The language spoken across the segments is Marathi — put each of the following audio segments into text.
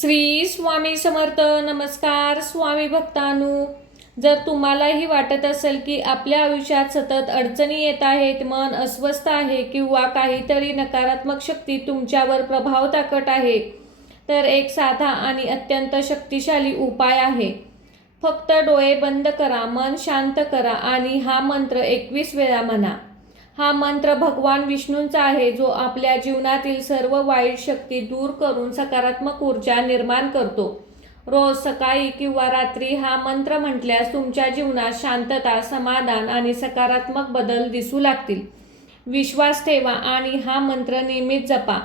श्री स्वामी समर्थ. नमस्कार स्वामी भक्तांनो. जर तुम्हालाही वाटत असेल की आपल्या आयुष्यात सतत अडचणी येत आहेत, मन अस्वस्थ आहे किंवा काहीतरी नकारात्मक शक्ती तुमच्यावर प्रभाव टाकत आहे, तर एक साधा आणि अत्यंत शक्तिशाली उपाय आहे. फक्त डोळे बंद करा, मन शांत करा आणि हा मंत्र 21 वेळा म्हणा. हा मंत्र भगवान विष्णूंचा आहे, जो आपल्या जीवनातील सर्व वाईट शक्ती दूर करून सकारात्मक ऊर्जा निर्माण करतो. रोज सकाळी किंवा रात्री हा मंत्र म्हटल्यास तुमच्या जीवनात शांतता, समाधान आणि सकारात्मक बदल दिसू लागतील. विश्वास ठेवा आणि हा मंत्र नियमित जपा.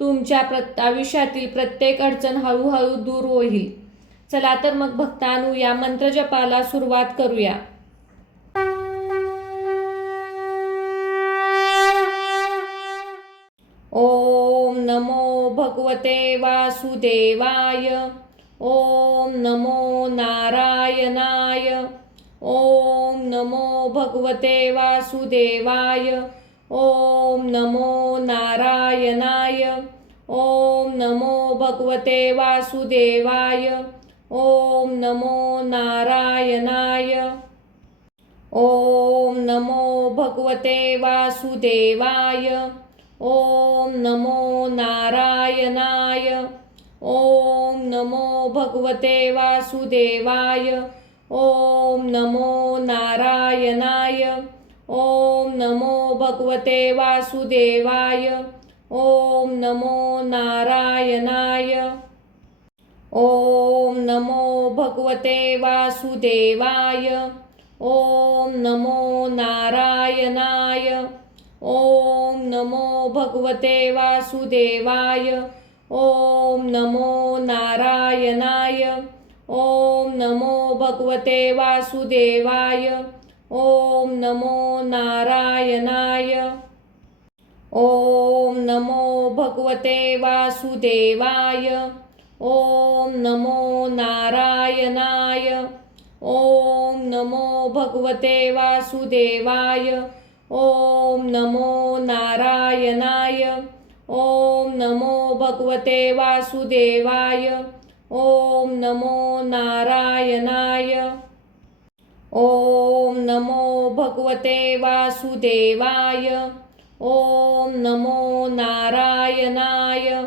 तुमच्या आयुष्यातील प्रत्येक अडचण हळूहळू दूर होईल. चला तर मग भक्तांनो, या मंत्र जपाला सुरुवात करूया. ओम नमो भगवते वासुदेवाय. ओम नमो नारायणाय. ओम नमो भगवते वासुदेवाय. ओम नमो नारायणाय. ओम नमो भगवते वासुदेवाय. ओम नमो नारायणाय. ओम नमो भगवते वासुदेवाय. ओम नमो नारायणाय. ओम नमो भगवते वासुदेवाय. ओम नमो नारायणाय. ओम नमो भगवते वासुदेवाय. ओम नमो नारायणाय. ओम नमो भगवते वासुदेवाय. ओम नमो नारायणाय. ओम नमो भगवते वासुदेवाय. ओम नमो नारायणाय. ओम नमो भगवते वासुदेवाय. ओम नमो नारायणाय. ओम नमो भगवते वासुदेवाय. ओम नमो नारायणाय. ओम नमो भगवते वासुदेवाय. ओम नमो नारायणाय. ओम नमो भगवते वासुदेवाय. ओम नमो नारायणाय. ओम नमो भगवते वासुदेवाय. ओम नमो नारायणाय.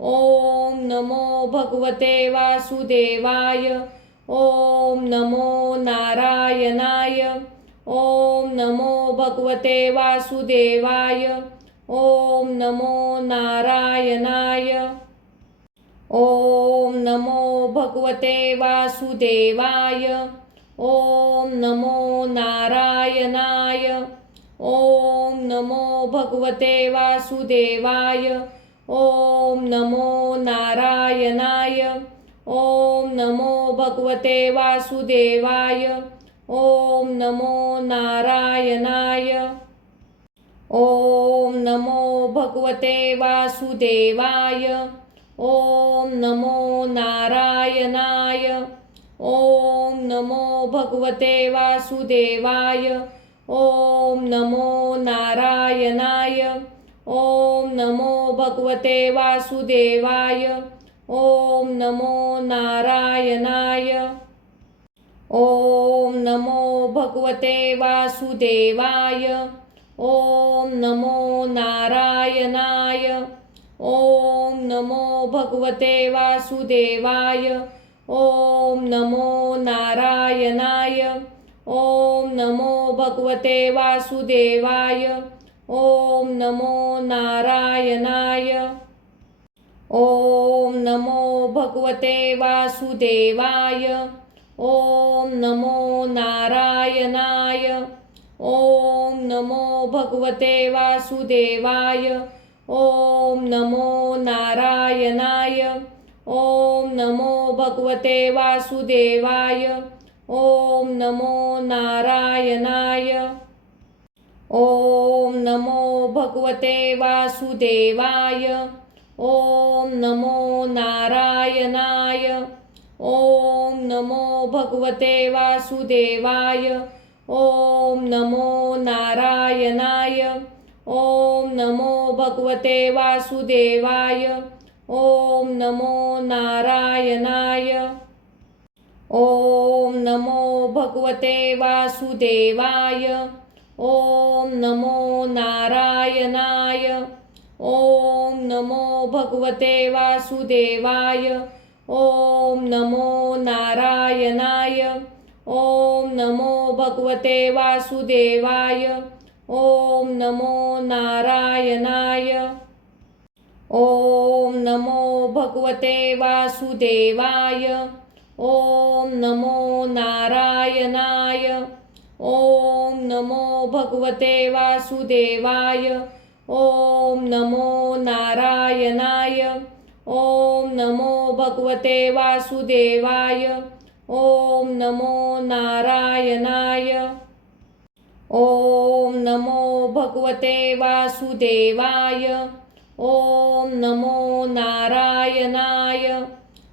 ओम नमो भगवते वासुदेवाय. ओम नमो नारायणाय. ओम नमो भगवते वासुदेवाय. ओम नमो नारायणाय. ओम नमो भगवते वासुदेवाय. ओम नमो नारायणाय. ओम नमो भगवते वासुदेवाय. ओम नमो नारायणाय. ओम नमो भगवते वासुदेवाय. ओम नमो नारायणाय. ओम नमो भगवते वासुदेवाय. ओम नमो नारायणाय. ओम नमो भगवते वासुदेवाय. ओम नमो नारायणाय. ओम नमो भगवते वासुदेवाय. ओम नमो नारायणाय. ओम नमो भगवते वासुदेवाय. ओम नमो नारायणाय. ओम नमो भगवते वासुदेवाय. ओम नमो नारायणाय. ओम नमो भगवते वासुदेवाय. ओम नमो नारायणाय. ओम नमो भगवते वासुदेवाय. ओम नमो नारायणाय. ओम नमो भगवते वासुदेवाय. ओम नमो नारायणाय. ओम नमो भगवते वासुदेवाय. ओम नमो नारायणाय. ओम नमो भगवते वासुदेवाय. ओम नमो नारायणाय. ओम नमो भगवते वासुदेवाय. ओम नमो नारायणाय. ओम नमो भगवते वासुदेवाय. ओम नमो नारायणाय. ओम नमो भगवते वासुदेवाय. ओम नमो नारायणाय. ओम नमो भगवते वासुदेवाय. ओम नमो नारायणाय. ओम नमो भगवते वासुदेवाय. ओम नमो नारायणाय. ओम नमो भगवते वासुदेवाय. ओम नमो नारायणाय. ओम नमो भगवते वासुदेवाय. ओम नमो नारायणाय. ओम नमो भगवते वासुदेवाय. ओम नमो नारायणाय. ओम नमो भगवते वासुदेवाय. ओम नमो नारायणाय.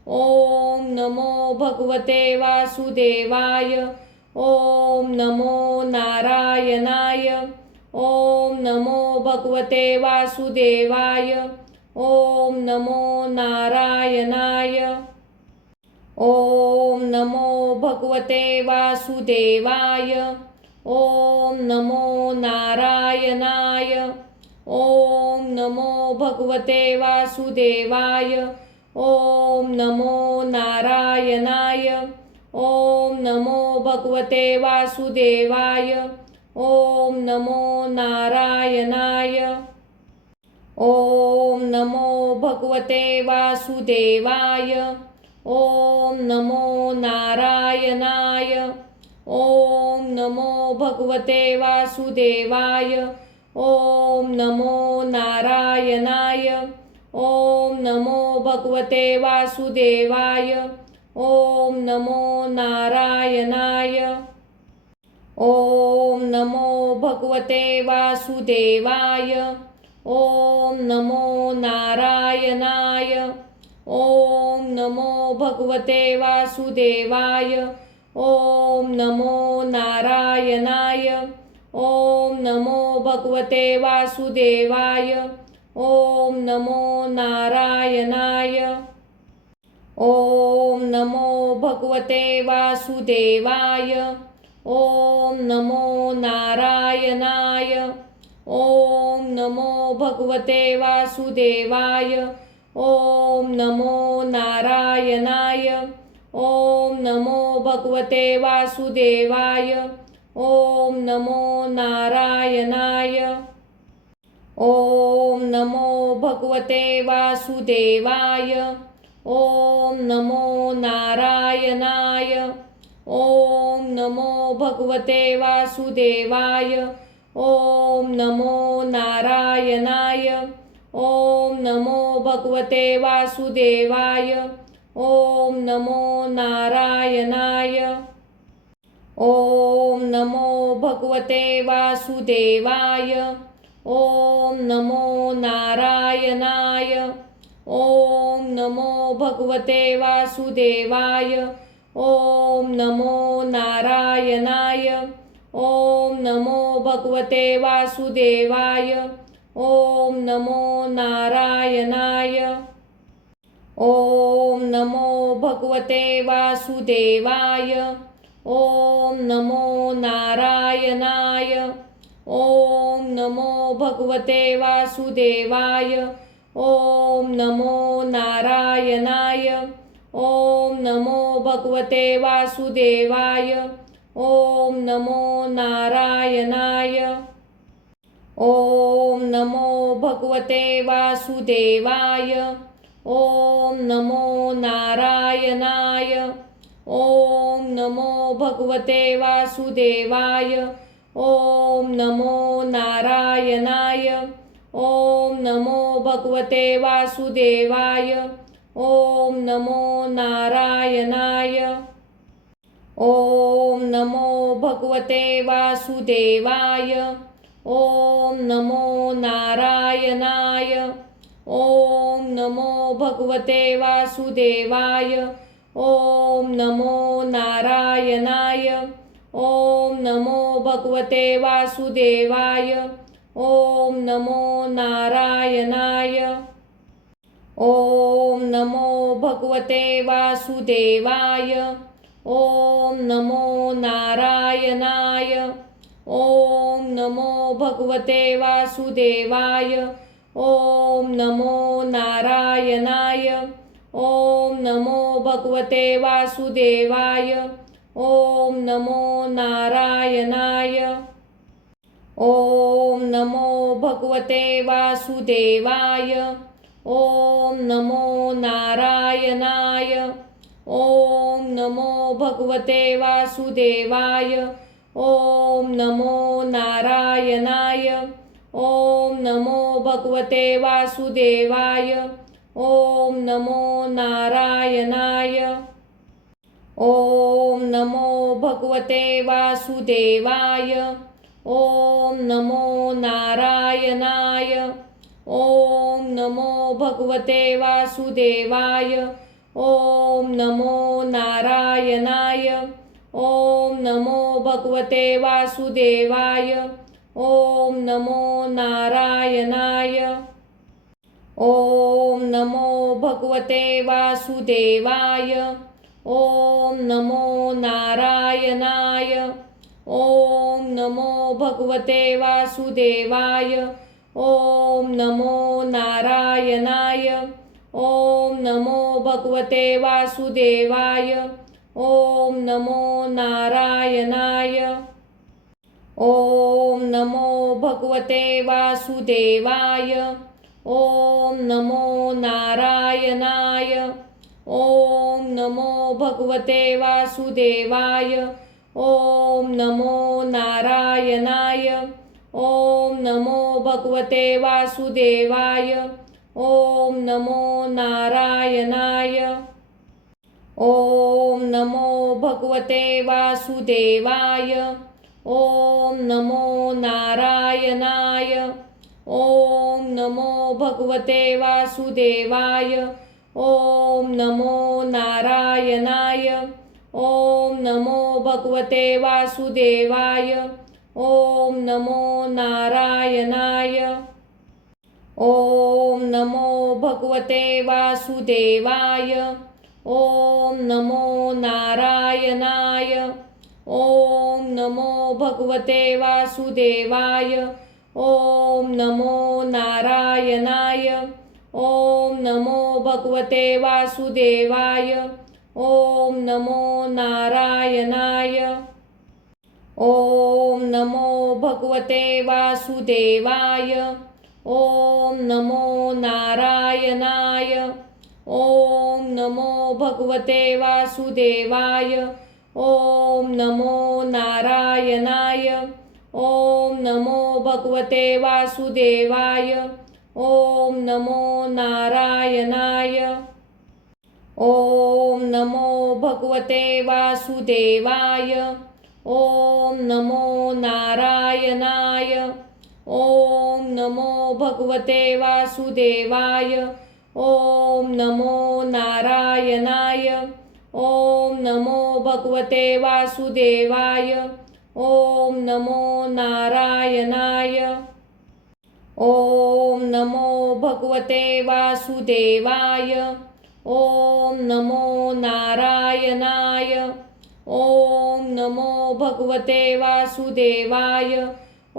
ओम नमो भगवते वासुदेवाय. ओम नमो नारायणाय. ओम नमो भगवते वासुदेवाय. ओम नमो नारायणाय. ओम नमो भगवते वासुदेवाय. ओम नमो नारायणाय. ओम नमो भगवते वासुदेवाय. ओम नमो नारायणाय. ओम नमो भगवते वासुदेवाय. ओम नमो नारायणाय. ओम नमो भगवते वासुदेवाय. ओम नमो नारायणाय. ओम नमो भगवते वासुदेवाय. ओम नमो नारायणाय. ओम नमो भगवते वासुदेवाय. ओम नमो नारायणाय. ओम नमो भगवते वासुदेवाय. ओम नमो नारायणाय. ओम नमो भगवते वासुदेवाय. ओम नमो नारायणाय. ओम नमो भगवते वासुदेवाय. ओम नमो नारायणाय. ओम नमो भगवते वासुदेवाय. ओम नमो नारायणाय. ओम नमो भगवते वासुदेवाय. ओम नमो नारायणाय. ओम नमो भगवते वासुदेवाय. ओम नमो नारायणाय. ओम नमो भगवते वासुदेवाय. ओम नमो नारायणाय. ओम नमो भगवते वासुदेवाय. ओम नमो नारायणाय. ओम नमो भगवते वासुदेवाय. ओम नमो नारायणाय. ओम नमो भगवते वासुदेवाय. ओम नमो नारायणाय. ओम नमो भगवते वासुदेवाय. ओम नमो नारायणाय. ओम नमो भगवते वासुदेवाय. ओम नमो नारायणाय. ओम नमो भगवते वासुदेवाय. ओम नमो नारायणाय. ओम नमो भगवते वासुदेवाय. ओम नमो नारायणाय. ओम नमो भगवते वासुदेवाय. ओम नमो नारायणाय. ओम नमो भगवते वासुदेवाय. ओम नमो नारायणाय. ओम नमो भगवते वासुदेवाय. ओम नमो नारायणाय. ओम नमो भगवते वासुदेवाय. ओम नमो नारायणाय. ओम नमो भगवते वासुदेवाय. ओम नमो नारायणाय. ओम नमो भगवते वासुदेवाय. ओम नमो नारायणाय. ओम नमो भगवते वासुदेवाय. ओम नमो नारायणाय. ओम नमो भगवते वासुदेवाय. ओम नमो नारायणाय. ओम नमो भगवते वासुदेवाय. ओम नमो नारायणाय. ओम नमो भगवते वासुदेवाय. ओम नमो नारायणाय. ओम नमो भगवते वासुदेवाय. ओम नमो नारायणाय. ओम नमो भगवते वासुदेवाय. ओम नमो नारायणाय. ओम नमो भगवते वासुदेवाय. ओम नमो नारायणाय. ओम नमो भगवते वासुदेवाय. ओम नमो नारायणाय. ओम नमो भगवते वासुदेवाय. ओम नमो नारायणाय. ओम नमो भगवते वासुदेवाय. ओम नमो नारायणाय. ओम नमो भगवते वासुदेवाय. ओम नमो नारायणाय. ओम नमो भगवते वासुदेवाय. ओम नमो नारायणाय. ओम नमो भगवते वासुदेवाय. ओम नमो नारायणाय. ओम नमो भगवते वासुदेवाय. ओम नमो नारायणाय. ओम नमो भगवते वासुदेवाय. ओम नमो नारायणाय. ओम नमो भगवते वासुदेवाय. ओम नमो नारायणाय. ओम नमो भगवते वासुदेवाय. ओम नमो नारायणाय. ओम नमो भगवते वासुदेवाय. ओम नमो नारायणाय. ओम नमो भगवते वासुदेवाय. ओम नमो नारायणाय. ओम नमो भगवते वासुदेवाय. ओम नमो नारायणाय. ओम नमो भगवते वासुदेवाय. ओम नमो नारायणाय. ओम नमो भगवते वासुदेवाय. ओम नमो नारायणाय. ओम नमो भगवते वासुदेवाय. ओम नमो नारायणाय. ओम नमो भगवते वासुदेवाय. ओम नमो नारायणाय. ओम नमो भगवते वासुदेवाय. ओम नमो नारायणाय. ओम नमो भगवते वासुदेवाय. ओम नमो नारायणाय. ओम नमो भगवते वासुदेवाय. ओम नमो नारायणाय. ओम नमो भगवते वासुदेवाय. ओम नमो नारायणाय. ओम नमो भगवते वासुदेवाय. ओम नमो नारायणाय. ओम नमो भगवते वासुदेवाय.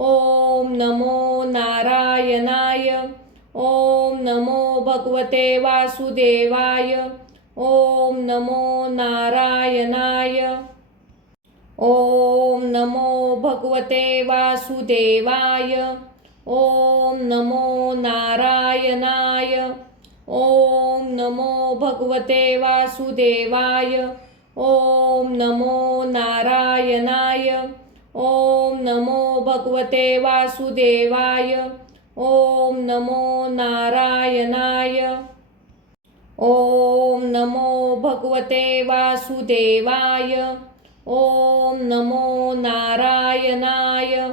ओम नमो नारायणाय. ओम नमो भगवते वासुदेवाय. ओम नमो नारायणाय. ओम नमो भगवते वासुदेवाय. ओम नमो नारायणाय. ओम नमो भगवते वासुदेवाय. ओम नमो नारायणाय. ओम नमो भगवते वासुदेवाय. ओम नमो नारायणाय. ओम नमो भगवते वासुदेवाय. ओम नमो नारायणाय.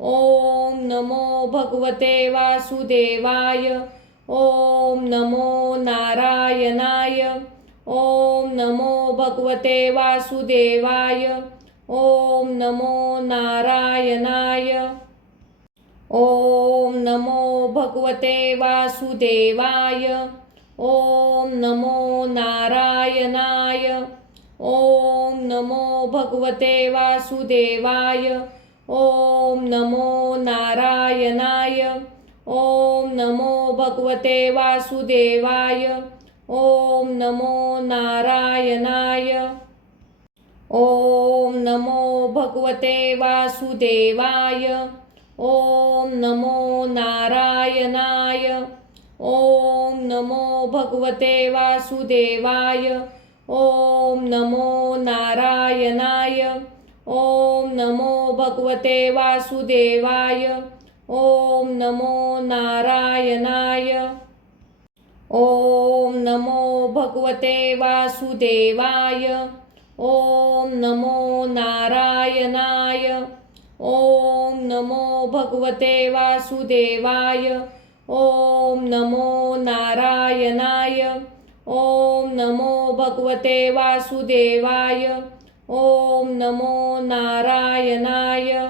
ओम नमो भगवते वासुदेवाय. ओम नमो नारायणाय. ओम नमो भगवते वासुदेवाय. ओम नमो नारायणाय. ओम नमो भगवते वासुदेवाय. ओम नमो नारायणाय. ओम नमो भगवते वासुदेवाय. ओम नमो नारायणाय. ओम नमो भगवते वासुदेवाय. ओम नमो नारायणाय. ओम नमो भगवते वासुदेवाय. ओम नमो नारायणाय. ओम नमो भगवते वासुदेवाय. ओम नमो नारायणाय. ओम नमो भगवते वासुदेवाय. ओम नमो नारायणाय. ओम नमो भगवते वासुदेवाय. ओम नमो नारायणाय. ओम नमो भगवते वासुदेवाय. ओम नमो नारायणाय. ओम नमो भगवते वासुदेवाय. ओम नमो नारायणाय.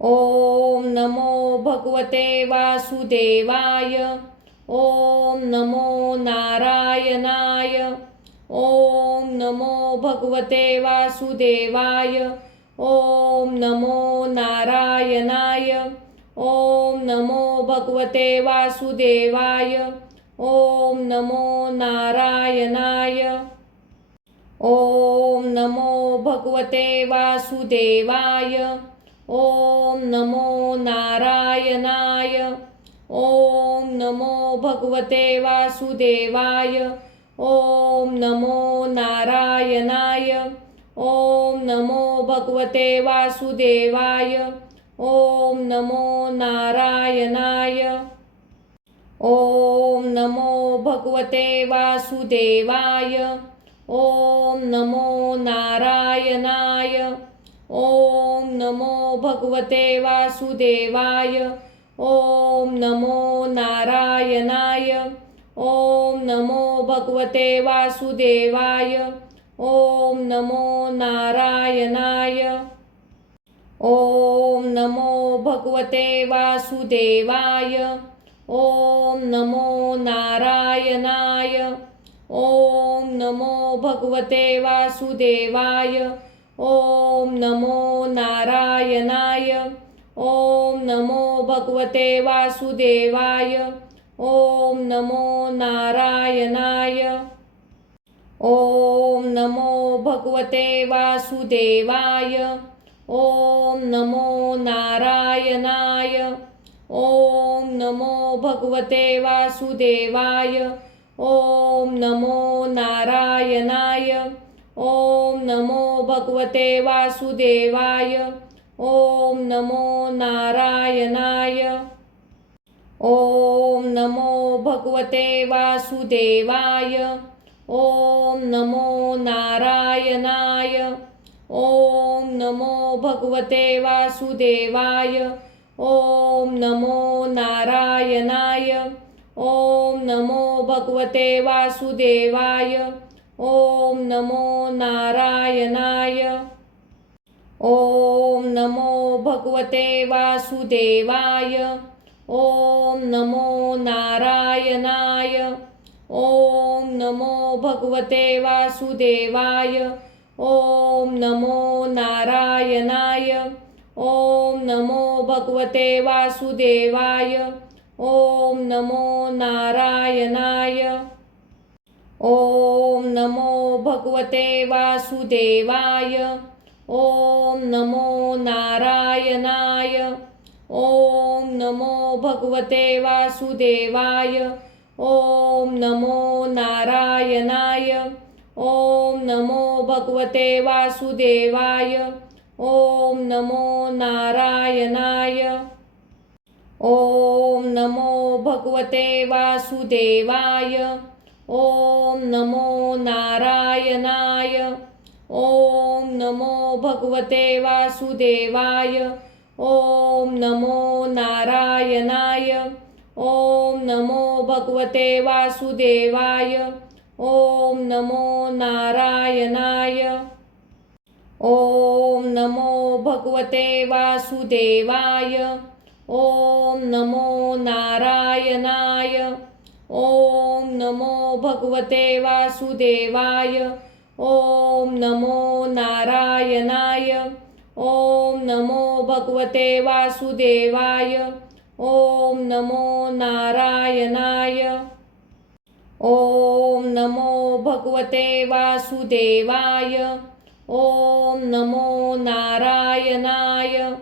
ओम नमो भगवते वासुदेवाय. ओम नमो नारायणाय. ओम नमो भगवते वासुदेवाय. ओम नमो नारायणाय. ओम नमो भगवते वासुदेवाय. ओम नमो नारायणाय. ओम नमो भगवते वासुदेवाय. ओम नमो नारायणाय. ओम नमो भगवते वासुदेवाय. ओम नमो नारायणाय. ओम नमो भगवते वासुदेवाय. ओम नमो नारायणाय. ओम नमो भगवते वासुदेवाय. ओम नमो नारायणाय. ओम नमो भगवते वासुदेवाय. ओम नमो नारायणाय. ओम नमो भगवते वासुदेवाय. ओम नमो नारायणाय. ओम नमो भगवते वासुदेवाय. ओम नमो नारायणाय. ओम नमो भगवते वासुदेवाय. ओम नमो नारायणाय. ओम नमो भगवते वासुदेवाय. ओम नमो नारायणाय. ओम नमो भगवते वासुदेवाय. ओम नमो नारायणाय. ओम नमो भगवते वासुदेवाय. ओम नमो नारायणाय. ओम नमो भगवते वासुदेवाय. ओम नमो नारायणाय. ओम नमो भगवते वासुदेवाय. ओम नमो नारायणाय. ओम नमो भगवते वासुदेवाय. ओम नमो नारायणाय. ओम नमो भगवते वासुदेवाय. ओम नमो नारायणाय. ओम नमो भगवते वासुदेवाय. ओम नमो नारायणाय. ओम नमो भगवते वासुदेवाय. ओम नमो नारायणाय. ओम नमो भगवते वासुदेवाय. ओम नमो नारायणाय. ओम नमो भगवते वासुदेवाय. ओम नमो नारायणाय. ओम नमो भगवते वासुदेवाय. ओम नमो नारायणाय. ओम नमो भगवते वासुदेवाय. ओम नमो नारायणाय. ओम नमो भगवते वासुदेवाय. ओम नमो नारायणाय. ओम नमो भगवते वासुदेवाय. ओम नमो नारायणाय. ओम नमो भगवते वासुदेवाय. ओम नमो नारायणाय. ओम नमो भगवते वासुदेवाय. ओम नमो नारायणाय. ओम नमो भगवते वासुदेवाय. ओम नमो नारायणाय. ओम नमो भगवते वासुदेवाय. ओम नमो नारायणाय. ओम नमो भगवते वासुदेवाय. ओम नमो नारायणाय.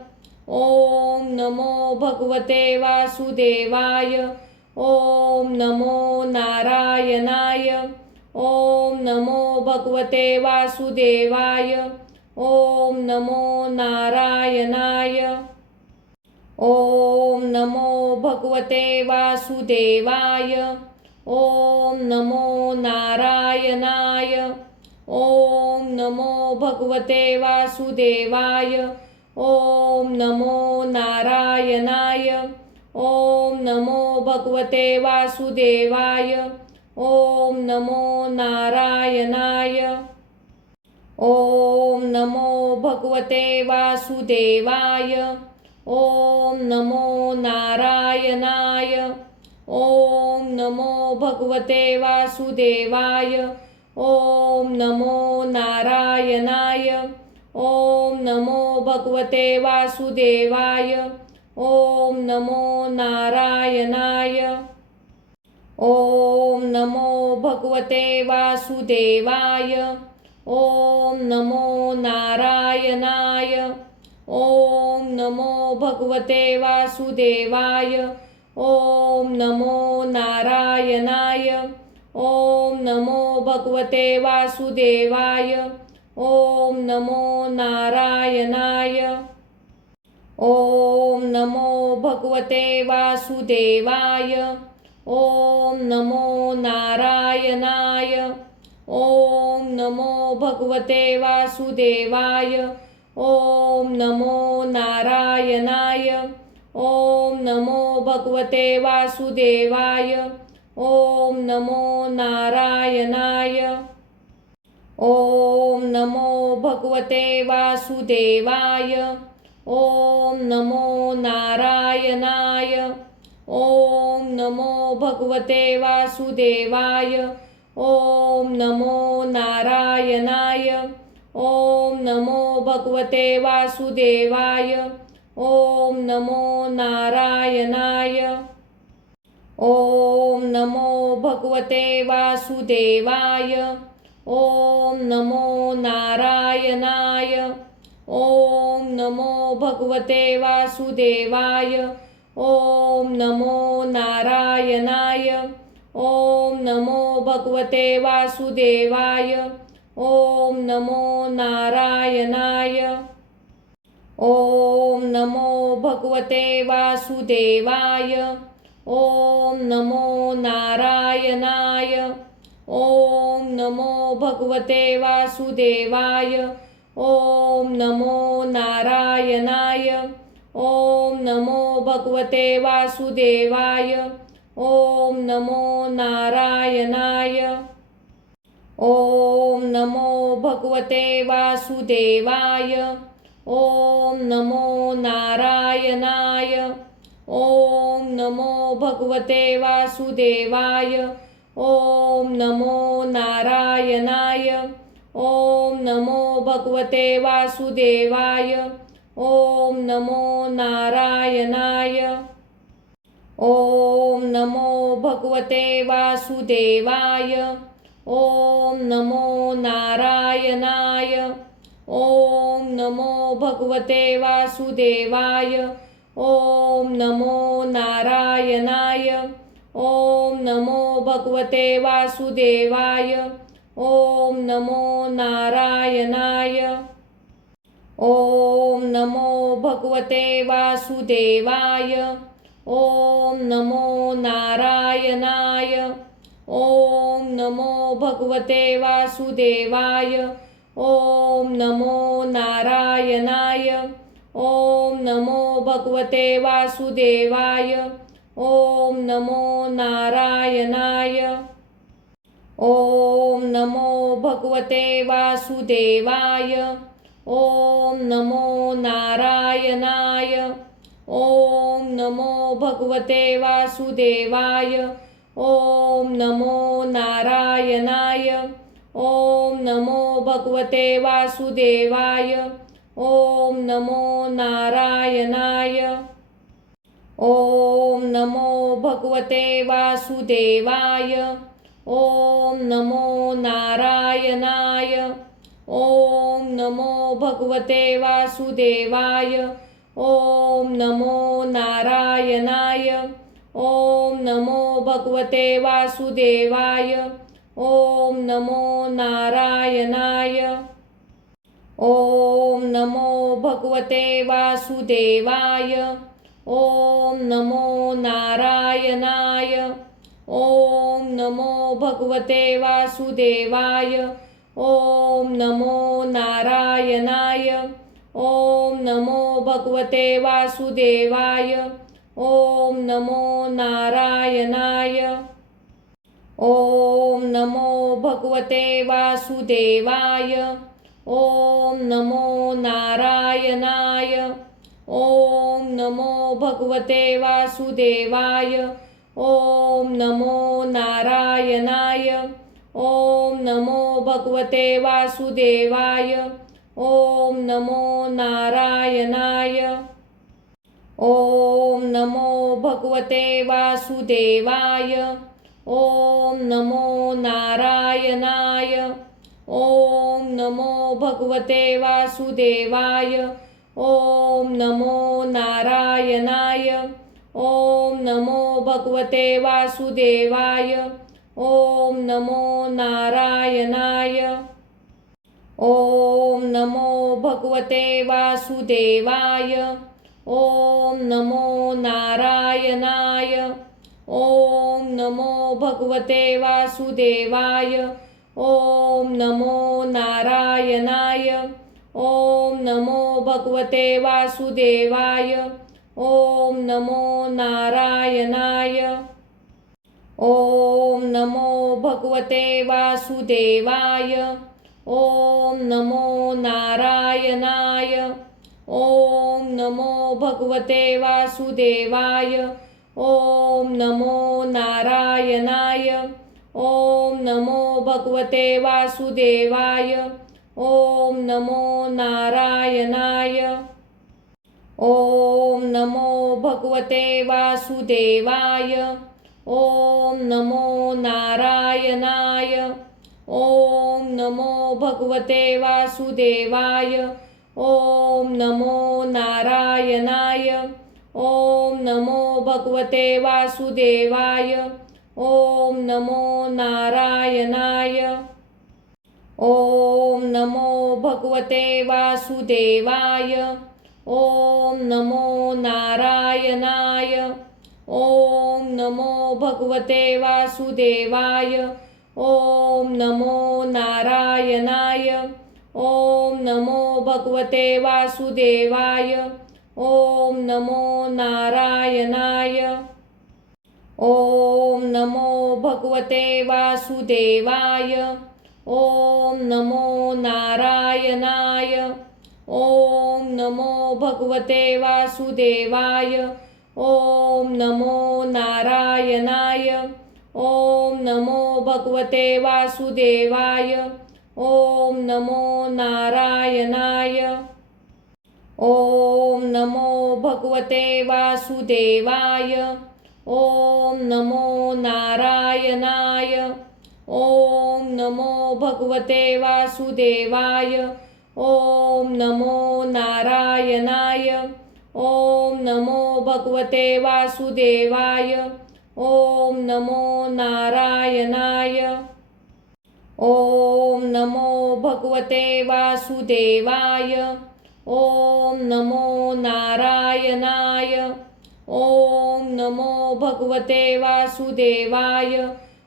ओम नमो भगवते वासुदेवाय. ओम नमो नारायणाय. ओम नमो भगवते वासुदेवाय. ओम नमो नारायणाय. ओम नमो भगवते वासुदेवाय. ओम नमो नारायणाय. ओम नमो भगवते वासुदेवाय. ओम नमो नारायणाय. ओम नमो भगवते वासुदेवाय. ओम नमो नारायणाय. ओम नमो भगवते वासुदेवाय. ओम नमो नारायणाय. ओम नमो भगवते वासुदेवाय. ओम नमो नारायणाय. ओम नमो भगवते वासुदेवाय. ओम नमो नारायणाय. ओम नमो भगवते वासुदेवाय. ओम नमो नारायणाय. ओम नमो भगवते वासुदेवाय. ओम नमो नारायणाय. ओम नमो भगवते वासुदेवाय. ओम नमो नारायणाय. ओम नमो भगवते वासुदेवाय. ओम नमो नारायणाय. ओम नमो भगवते वासुदेवाय. ओम नमो नारायणाय. ओम नमो भगवते वासुदेवाय. ओम नमो नारायणाय. ओम नमो भगवते वासुदेवाय. ओम नमो नारायणाय. ओम नमो भगवते वासुदेवाय. ओम नमो नारायणाय. ओम नमो भगवते वासुदेवाय. ओम नमो नारायणाय. ओम नमो भगवते वासुदेवाय. ओम नमो नारायणाय. ओम नमो भगवते वासुदेवाय. ओम नमो नारायणाय. ओम नमो भगवते वासुदेवाय. ओम नमो नारायणाय. ओम नमो भगवते वासुदेवाय. ओम नमो नारायणाय. ओम नमो भगवते वासुदेवाय. ओम नमो नारायणाय. ओम नमो भगवते वासुदेवाय. ओम नमो नारायणाय. ओम नमो भगवते वासुदेवाय. ओम नमो नारायणाय. ओम नमो भगवते वासुदेवाय. ओम नमो नारायणाय. ओम नमो भगवते वासुदेवाय. ओम नमो नारायणाय. ओम नमो भगवते वासुदेवाय. ओम नमो नारायणाय. ओम नमो भगवते वासुदेवाय. ओम नमो नारायणाय. ओम नमो भगवते वासुदेवाय. ओम नमो नारायणाय. ओम नमो भगवते वासुदेवाय. ओम नमो नारायणाय. ओम नमो भगवते वासुदेवाय. ओम नमो नारायणाय. ओम नमो भगवते वासुदेवाय. ओम नमो नारायणाय. ओम नमो भगवते वासुदेवाय. ओम नमो नारायणाय. ओम नमो भगवते वासुदेवाय. ओम नमो नारायणाय। ओम नमो भगवते वासुदेवाय। ओम नमो नारायणाय। ओम नमो भगवते वासुदेवाय। ओम नमो नारायणाय। ओम नमो भगवते वासुदेवाय। ओम नमो नारायणाय। ओम नमो भगवते वासुदेवाय। ओम नमो नारायणाय। ओम नमो भगवते वासुदेवाय। ओम नमो नारायणाय। ओम नमो भगवते वासुदेवाय। ओम नमो नारायणाय। ओम नमो भगवते वासुदेवाय। ओम नमो नारायणाय। ओम नमो भगवते वासुदेवाय। ओम नमो नारायणाय। ओम नमो भगवते वासुदेवाय। ओम नमो नारायणाय। ओम नमो भगवते वासुदेवाय। ओम नमो नारायणाय। ओम नमो भगवते वासुदेवाय। ओम नमो नारायणाय। ओम नमो भगवते वासुदेवाय। ओम नमो नारायणाय। ओम नमो भगवते वासुदेवाय। ओम नमो नारायणाय। ओम नमो भगवते वासुदेवाय। ओम नमो नारायणाय। ओम नमो भगवते वासुदेवाय। ओम नमो नारायणाय। ओम नमो भगवते वासुदेवाय। ओम नमो नारायणाय। ओम नमो भगवते वासुदेवाय। ओम नमो नारायणाय। ओम नमो भगवते वासुदेवाय। ओम नमो नारायणाय। ओम नमो भगवते वासुदेवाय। ओम नमो नारायणाय। ओम नमो भगवते वासुदेवाय। ओम नमो नारायणाय। ओम नमो भगवते वासुदेवाय। ओम नमो नारायणाय। ओम नमो भगवते वासुदेवाय। ओम नमो नारायणाय। ओम नमो भगवते वासुदेवाय। ओम नमो नारायणाय। ओम नमो भगवते वासुदेवाय। ओम नमो नारायणाय। ओम नमो भगवते वासुदेवाय। ओम नमो नारायणाय। ओम नमो भगवते वासुदेवाय। ओम नमो नारायणाय। ओम नमो भगवते वासुदेवाय। ओम नमो नारायणाय। ओम नमो भगवते वासुदेवाय। ओम नमो नारायणाय। ओम नमो भगवते वासुदेवाय। ओम नमो नारायणाय। ओम नमो भगवते वासुदेवाय। ओम नमो नारायणाय। ओम नमो भगवते वासुदेवाय। ओम नमो नारायणाय। ओम नमो भगवते वासुदेवाय। ओम नमो नारायणाय। ओम नमो भगवते वासुदेवाय।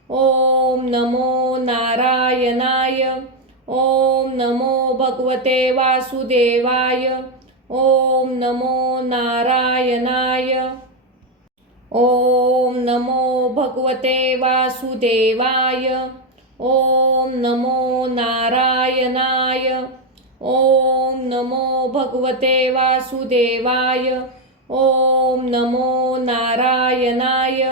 ओम नमो नारायणाय। ओम नमो भगवते वासुदेवाय। ओम नमो नारायणाय। ओम नमो भगवते वासुदेवाय। ओम नमो नारायणाय। ओम नमो भगवते वासुदेवाय। ओम नमो नारायणाय।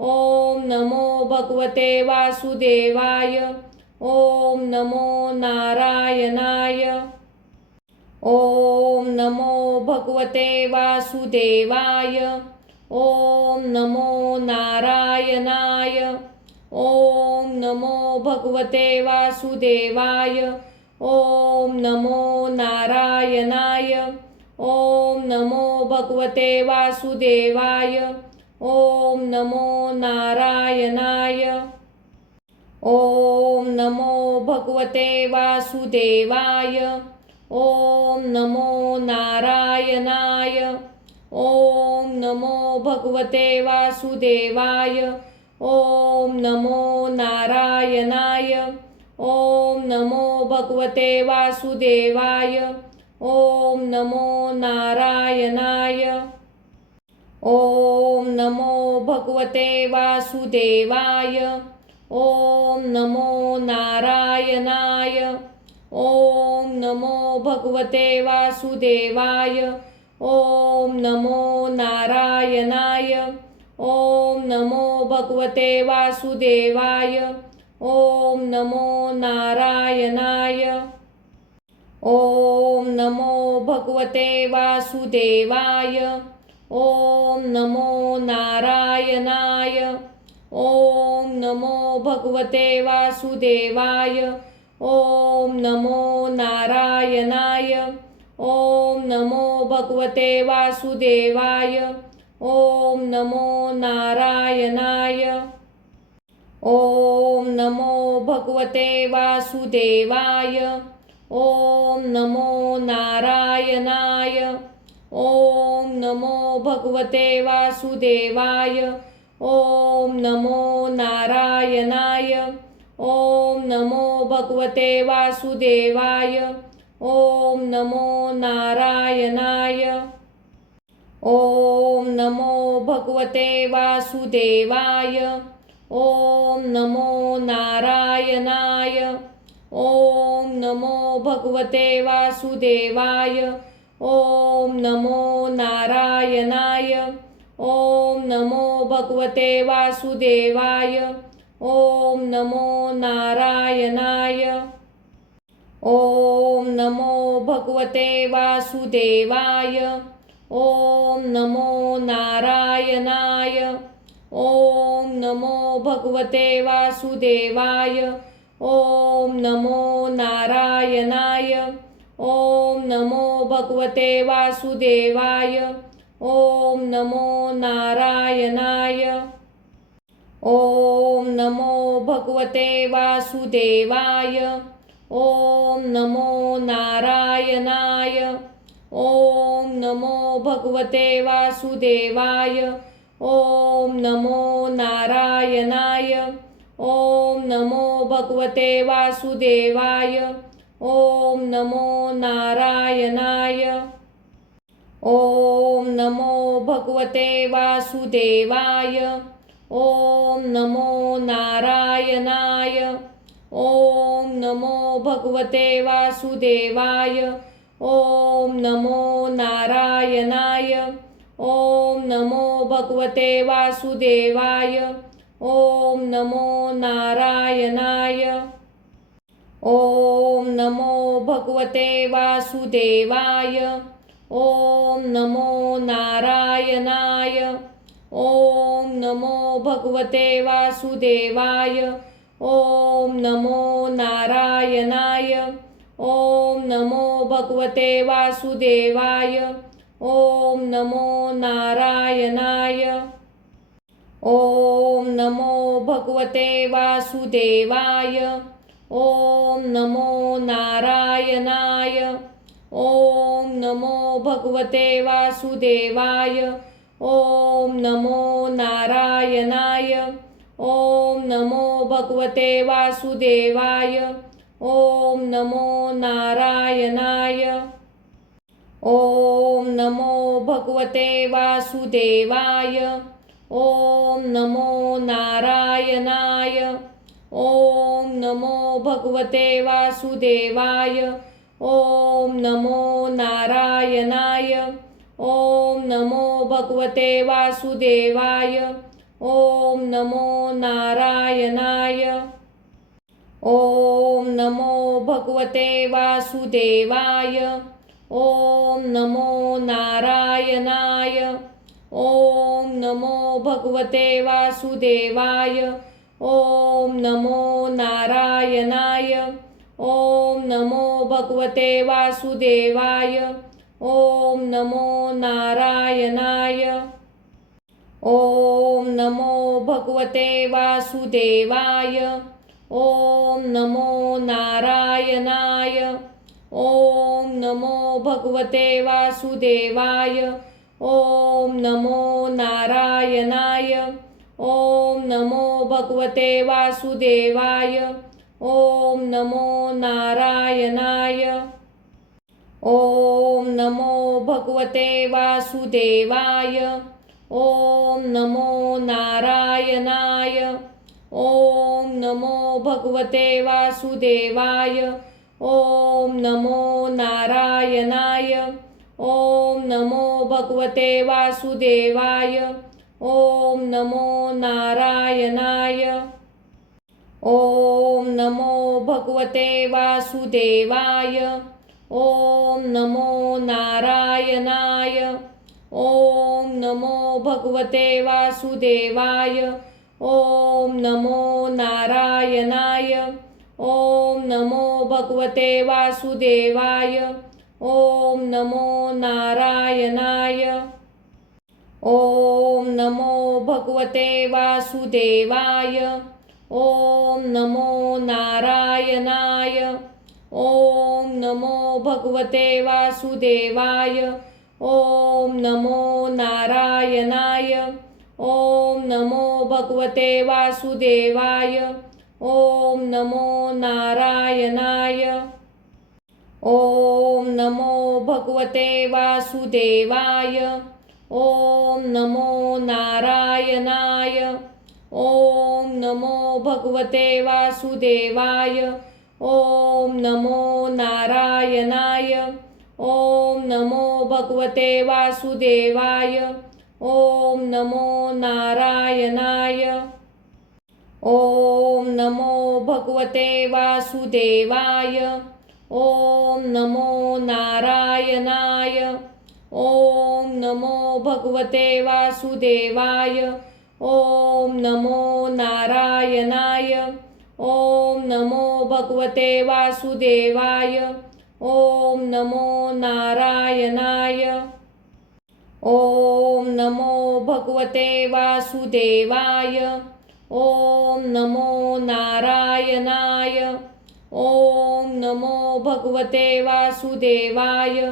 ओम नमो भगवते वासुदेवाय. ओम नमो नारायणाय. ओम नमो भगवते वासुदेवाय. ओम नमो नारायणाय. ओम नमो भगवते वासुदेवाय. ओम नमो नारायणाय. ओम नमो भगवते वासुदेवाय. ओम नमो नारायणाय. ओम नमो भगवते वासुदेवाय. ओम नमो नारायणाय. ओम नमो भगवते वासुदेवाय. ओम नमो नारायणाय. ओम नमो भगवते वासुदेवाय. ओम नमो नारायणाय. ओम नमो भगवते वासुदेवाय. ओम नमो नारायणाय. ओम नमो भगवते वासुदेवाय. ओम नमो नारायणाय. ओम नमो भगवते वासुदेवाय. ओम नमो नारायणाय. ओम नमो भगवते वासुदेवाय. ओम नमो नारायणाय. ओम नमो भगवते वासुदेवाय. ओम नमो नारायणाय. ओम नमो भगवते वासुदेवाय. ओम नमो नारायणाय. ओम नमो भगवते वासुदेवाय. ओम नमो नारायणाय. ओम नमो भगवते वासुदेवाय. ओम नमो नारायणाय. ओम नमो भगवते वासुदेवाय. ओम नमो नारायणाय. ओम नमो भगवते वासुदेवाय. ओम नमो नारायणाय. ओम नमो भगवते वासुदेवाय. ओम नमो नारायणाय. ओम नमो भगवते वासुदेवाय. ओम नमो नारायणाय. ओम नमो भगवते वासुदेवाय. ओम नमो नारायणाय. ओम नमो भगवते वासुदेवाय. ओम नमो नारायणाय. ओम नमो भगवते वासुदेवाय. ओम नमो नारायणाय. ओम नमो भगवते वासुदेवाय. ओम नमो नारायणाय. ओम नमो भगवते वासुदेवाय. ओम नमो नारायणाय. ओम नमो भगवते वासुदेवाय. ओम नमो नारायणाय. ओम नमो भगवते वासुदेवाय. ओम नमो नारायणाय. ओम नमो भगवते वासुदेवाय. ओम नमो नारायणाय. ओम नमो भगवते वासुदेवाय. ओम नमो नारायणाय. ओम नमो भगवते वासुदेवाय. ओम नमो नारायणाय. ओम नमो भगवते वासुदेवाय. ओम नमो नारायणाय. ओम नमो भगवते वासुदेवाय. ओम नमो नारायणाय. ओम नमो भगवते वासुदेवाय. ओम नमो नारायणाय. ओम नमो भगवते वासुदेवाय. ओम नमो नारायणाय. ओम नमो भगवते वासुदेवाय. ओम नमो नारायणाय. ओम नमो भगवते वासुदेवाय. ओम नमो नारायणाय. ओम नमो भगवते वासुदेवाय. ओम नमो नारायणाय. ओम नमो भगवते वासुदेवाय. ओम नमो नारायणाय. ओम नमो भगवते वासुदेवाय. ओम नमो नारायणाय. ओम नमो भगवते वासुदेवाय. ओम नमो नारायणाय. ओम नमो भगवते वासुदेवाय. ओम नमो नारायणाय. ओम नमो भगवते वासुदेवाय. ओम नमो नारायणाय. ओम नमो भगवते वासुदेवाय. ओम नमो नारायणाय. ओम नमो भगवते वासुदेवाय. ओम नमो नारायणाय. ओम नमो भगवते वासुदेवाय. ओम नमो नारायणाय. ओम नमो भगवते वासुदेवाय. ओम नमो नारायणाय. ओम नमो भगवते वासुदेवाय. ओम नमो नारायणाय. ओम नमो भगवते वासुदेवाय. ओम नमो नारायणाय. ओम नमो भगवते वासुदेवाय. ओम नमो नारायणाय. ओम नमो भगवते वासुदेवाय. ओम नमो नारायणाय. ओम नमो भगवते वासुदेवाय. ओम नमो नारायणाय. ओम नमो भगवते वासुदेवाय. ओम नमो नारायणाय. ओम नमो भगवते वासुदेवाय. ओम नमो नारायणाय. ओम नमो भगवते वासुदेवाय. ओम नमो नारायणाय. ओम नमो भगवते वासुदेवाय. ओम नमो नारायणाय. ओम नमो भगवते वासुदेवाय. ओम नमो नारायणाय. ओम नमो भगवते वासुदेवाय. ओम नमो नारायणाय. ओम नमो भगवते वासुदेवाय. ओम नमो नारायणाय. ओम नमो भगवते वासुदेवाय. ओम नमो नारायणाय. ओम नमो भगवते वासुदेवाय. ओम नमो नारायणाय. ओम नमो भगवते वासुदेवाय.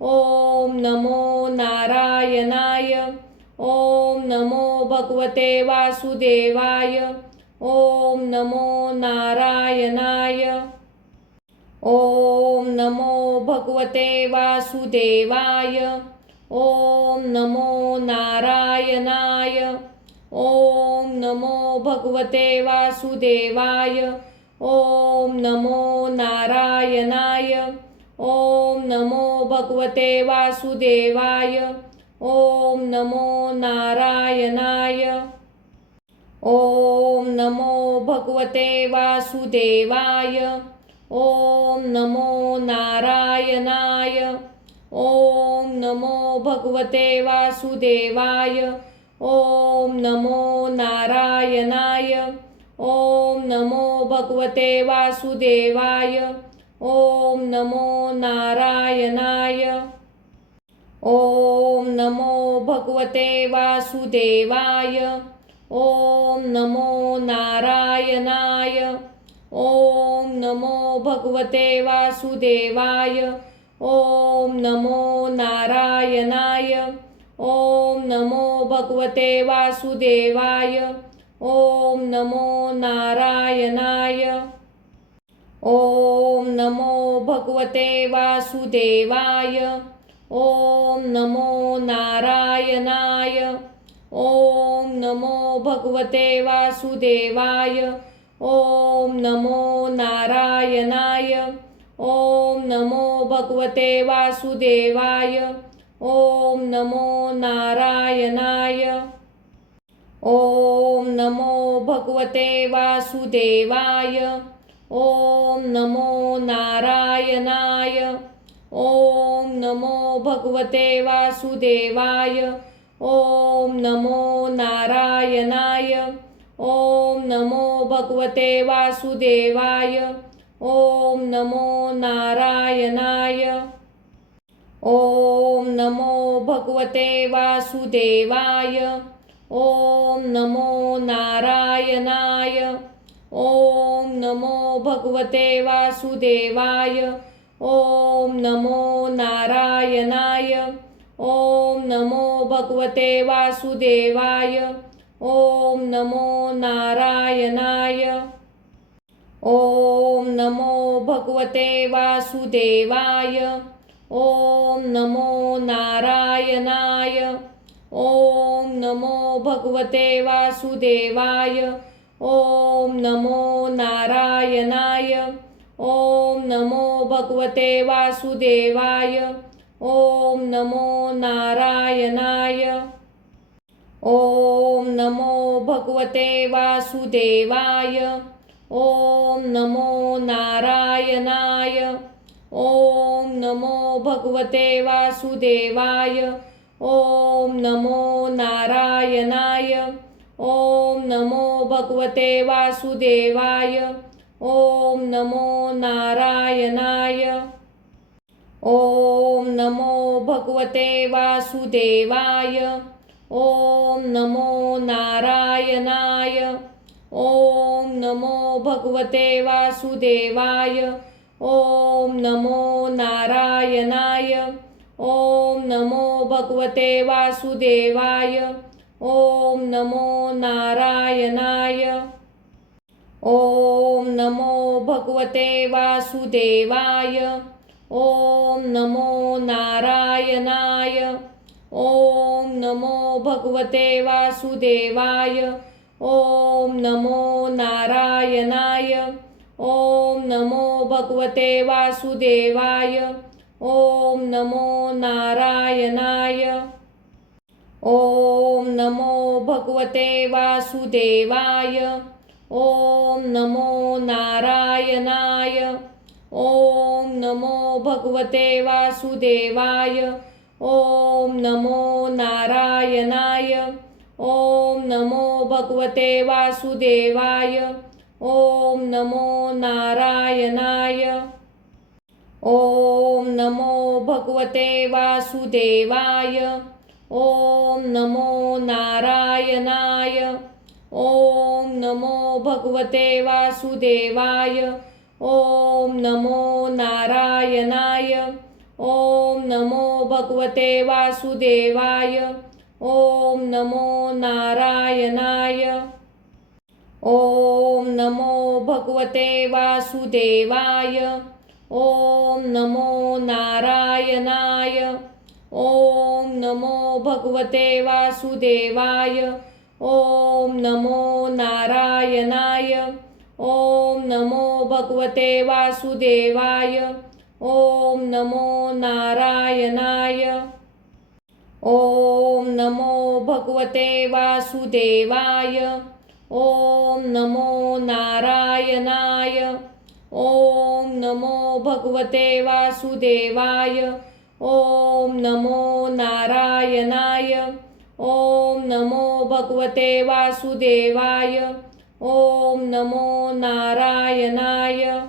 ओम नमो नारायणाय. ओम नमो भगवते वासुदेवाय. ओम नमो नारायणाय. ओम नमो भगवते वासुदेवाय. ओम नमो नारायणाय. ओम नमो भगवते वासुदेवाय. ओम नमो नारायणाय. ओम नमो भगवते वासुदेवाय. ओम नमो नारायणाय. ओम नमो भगवते वासुदेवाय. ओम नमो नारायणाय. ओम नमो भगवते वासुदेवाय. ओम नमो नारायणाय. ओम नमो भगवते वासुदेवाय. ओम नमो नारायणाय. ओम नमो भगवते वासुदेवाय. ओम नमो नारायणाय. ओम नमो भगवते वासुदेवाय. ओम नमो नारायणाय. ओम नमो भगवते वासुदेवाय. ओम नमो नारायणाय. ओम नमो भगवते वासुदेवाय. ओम नमो नारायणाय. ओम नमो भगवते वासुदेवाय. ओम नमो नारायणाय. ओम नमो भगवते वासुदेवाय. ओम नमो नारायणाय. ओम नमो भगवते वासुदेवाय. ओम नमो नारायणाय. ओम नमो भगवते वासुदेवाय. ओम नमो नारायणाय. ओम नमो भगवते वासुदेवाय. ओम नमो नारायणाय. ओम नमो भगवते वासुदेवाय. ओम नमो नारायणाय. ओम नमो भगवते वासुदेवाय. ओम नमो नारायणाय. ओम नमो भगवते वासुदेवाय. ओम नमो नारायणाय. ओम नमो भगवते वासुदेवाय. ओम नमो नारायणाय. ओम नमो भगवते वासुदेवाय. ओम नमो नारायणाय. ओम नमो भगवते वासुदेवाय. ओम नमो नारायणाय. ओम नमो भगवते वासुदेवाय. ओम नमो नारायणाय. ओम नमो भगवते वासुदेवाय. ओम नमो नारायणाय. ओम नमो भगवते वासुदेवाय. ओम नमो नारायणाय. ओम नमो भगवते वासुदेवाय. ओम नमो नारायणाय. ओम नमो भगवते वासुदेवाय. ओम नमो नारायणाय. ओम नमो भगवते वासुदेवाय. ओम नमो नारायणाय. ओम नमो भगवते वासुदेवाय. ओम नमो नारायणाय. ओम नमो भगवते वासुदेवाय. ओम नमो नारायणाय. ओम नमो भगवते वासुदेवाय. ओम नमो नारायणाय. ओम नमो भगवते वासुदेवाय. ओम नमो नारायणाय. ओम नमो भगवते वासुदेवाय. ओम नमो नारायणाय. ओम नमो भगवते वासुदेवाय. ओम नमो नारायणाय. ओम नमो भगवते वासुदेवाय. ओम नमो नारायणाय. ओम नमो भगवते वासुदेवाय. ओम नमो नारायणाय. ओम नमो भगवते वासुदेवाय. ओम नमो नारायणाय. ओम नमो भगवते वासुदेवाय. ओम नमो नारायणाय. ओम नमो भगवते वासुदेवाय. ओम नमो नारायणाय. ओम नमो भगवते वासुदेवाय. ओम नमो नारायणाय. ओम नमो भगवते वासुदेवाय. ओम नमो नारायणाय. ओम नमो भगवते वासुदेवाय. ओम नमो नारायणाय. ओम नमो भगवते वासुदेवाय. ओम नमो नारायणाय.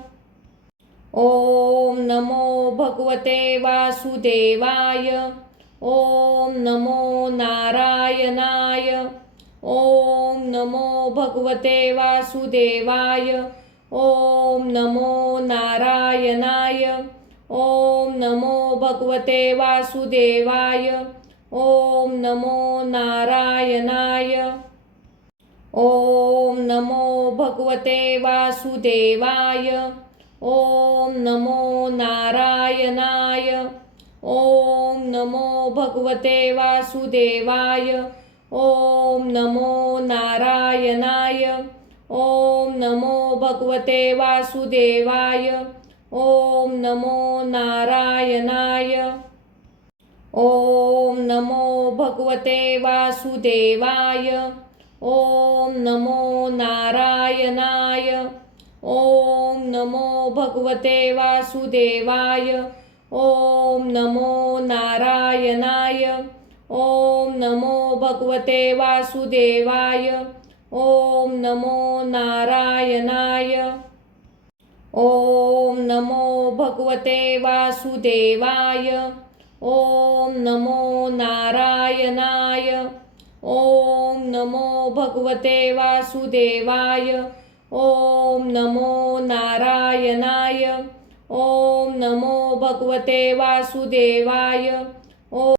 ओम नमो भगवते वासुदेवाय. ओम नमो नारायणाय. ओम नमो भगवते वासुदेवाय. ओम नमो नारायणाय. ओम नमो भगवते वासुदेवाय. ओम नमो नारायणाय. ओम नमो भगवते वासुदेवाय. ओम नमो नारायणाय. ओम नमो भगवते वासुदेवाय. ओम नमो नारायणाय. ओम नमो भगवते वासुदेवाय. ओम नमो नारायणाय. ओम नमो भगवते वासुदेवाय. ओम नमो नारायणाय. ओम नमो भगवते वासुदेवाय. ओम नमो नारायणाय. ओम नमो भगवते वासुदेवाय. ओम नमो नारायणाय. ओम नमो भगवते वासुदेवाय. ओम नमो नारायणाय. ओम नमो भगवते वासुदेवाय. ओम नमो नारायणाय. ओम नमो भगवते वासुदेवाय. ओम